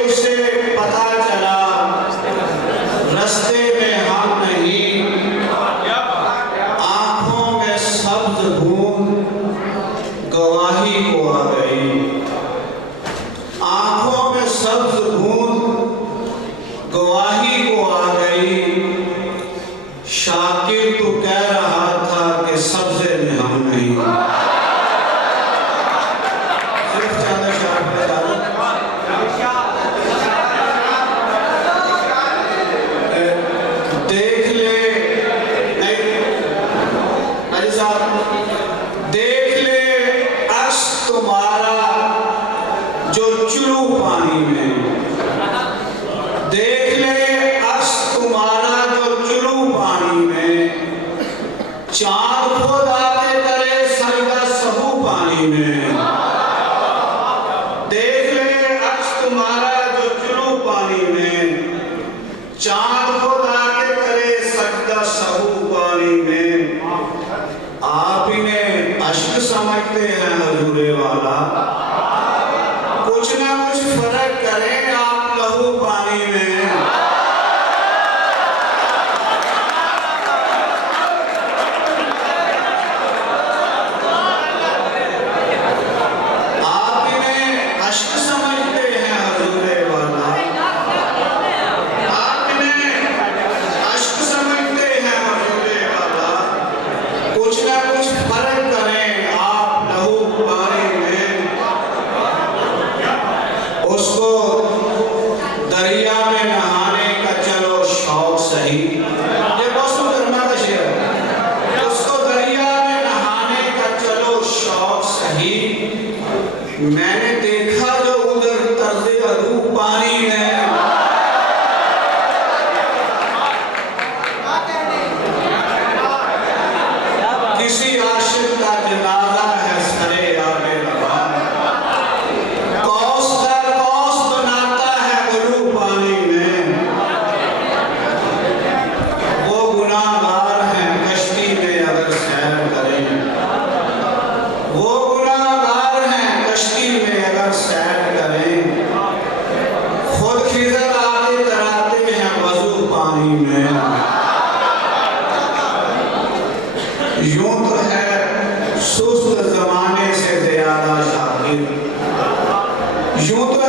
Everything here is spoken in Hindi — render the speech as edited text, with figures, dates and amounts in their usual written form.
उसे पता चला रस्ते में हम नहीं, आंखों में सब्ज बूंद गवाही को आ गई, आंखों में सब्ज बूंद गवाही को आ गई। शाकिर तो कह रहा था कि सब्जे में हम नहीं। सिर्फ चंद अशआर पे देख ले, नहीं साहब, देख ले अक्स तुम्हारा जो चुलू पानी में, देख ले अक्स तुम्हारा जो चुलू पानी में, चांद खुद आके करे सजदा सहू पानी में। देख ले अक्स तुम्हारा जो चुलू पानी में, चांद खुद आके करे सजदा सहू पानी में। आप इन्हें अश्क समझते हैं हजूरे वाला, कुछ ना कुछ फर्क करें आप लहू पानी में। आप इन्हें अश्क समझते हैं हजूरे वाला, आप इन्हें अश्क समझते हैं हजूरे वाला, कुछ ना कुछ फर्क करें आप लहू पानी में। उसको दरिया में नहाने का चलो शौक सही, ये मौसम गर्मा का शेर है। उसको दरिया में नहाने का चलो शौक सही, मैंने देखा जो उधर तर्ज़े अदू पानी में। किसी आशिक का जनाजा है सरे आगे रवा, कौस दर कौस बनाता है गुरु पानी में। वो गुनाहगार हैं कश्ती में अगर सैर करें, वो गुनाहगार हैं कश्ती में अगर सैर करें। खुद खिज़र आगे कराते हैं वज़ू पानी में। यूं तो है सुस्त जमाने से ज्यादा शाकिर, यूं तो